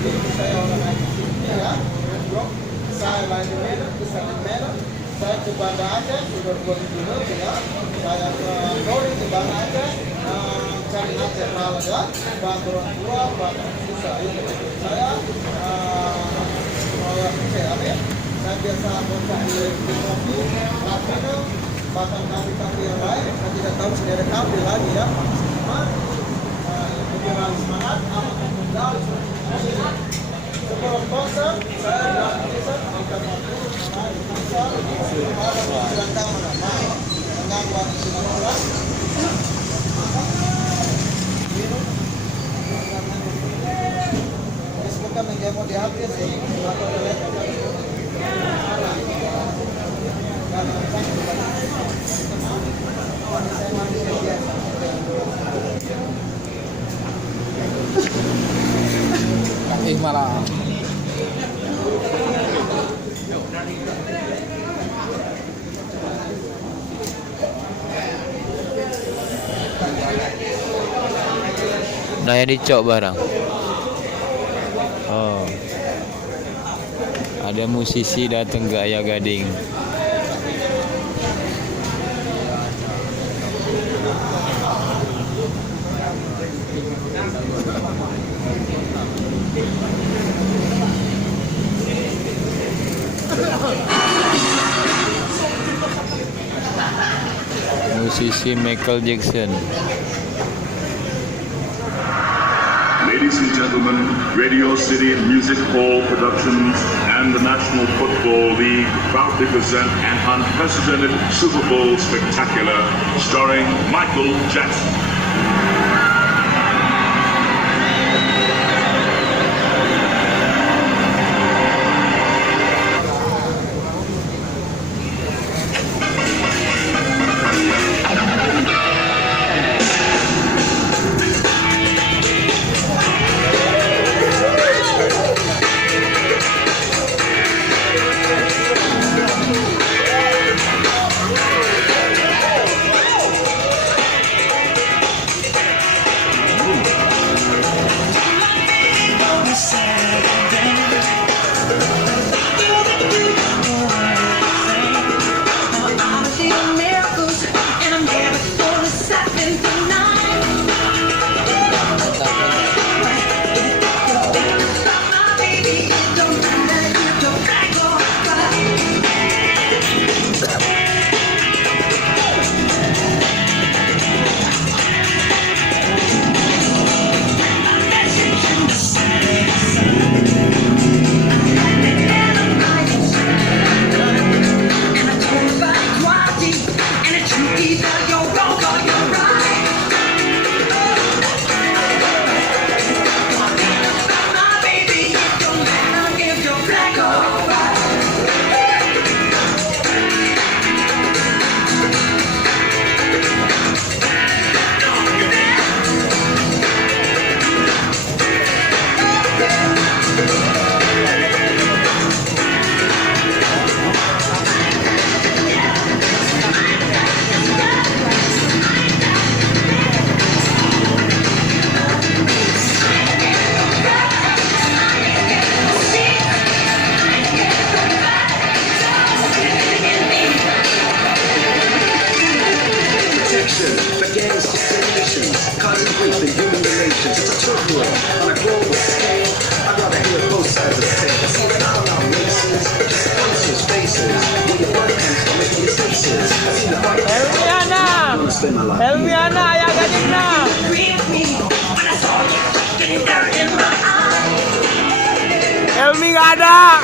Saya orang Aceh ya, bro. Saya lahir Medan, besar di Medan. Saya ke Banda Aceh sudah 2002 ya. Saya ke Dori di Banda Aceh, cari Aceh Rala ya. Bantu orang tua, bantu susah. Saya saya biasa kontak di kopi, Latino, bahkan kami yang lain. Saya tidak tahu sudah ada kami lagi ya. Semangat, semangat, amat mengendal. Sebelum konser, saya bilang bisa angkat waktu, bisa sedangkan mana, dengan waktu sinetron, minum, bukan yang mau dihabis sih, atau malah Naya dicok barang. Oh, ada musisi datang ke Ayah Gading. Musisi Michael Jackson. Ladies and gentlemen, Radio City Music Hall Productions and the National Football League proudly present an unprecedented Super Bowl spectacular starring Michael Jackson. Helmiana, Ayah Gading na. Helmi nggak ada.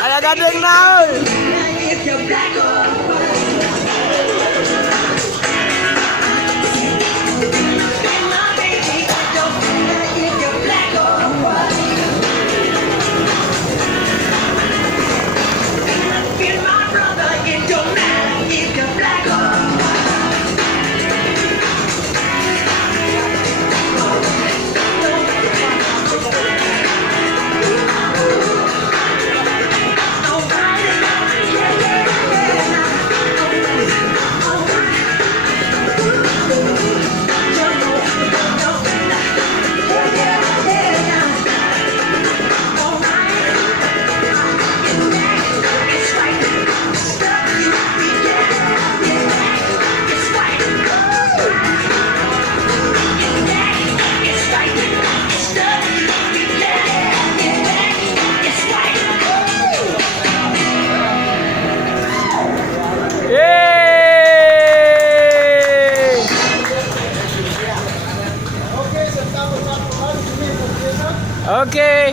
Ayah Gading na. Oke.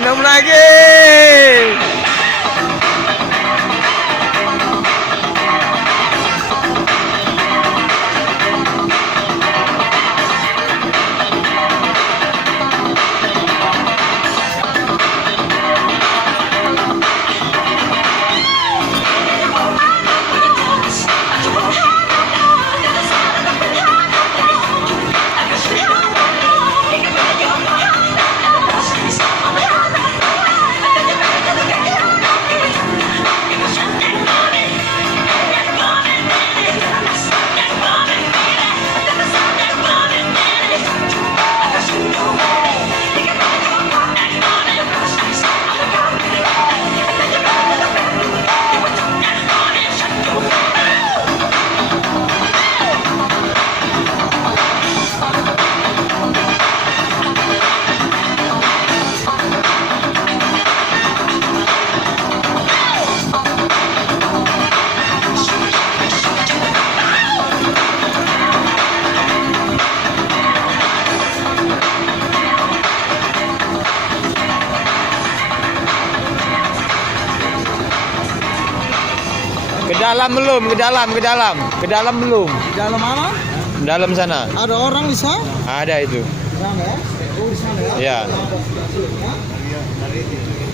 Minum lagi. Ke dalam belum? Ke dalam belum? Di dalam mana? Dalam sana. Ada orang bisa? Ada itu. Di sana ya? Oh, di sana ya? Ya. Ya.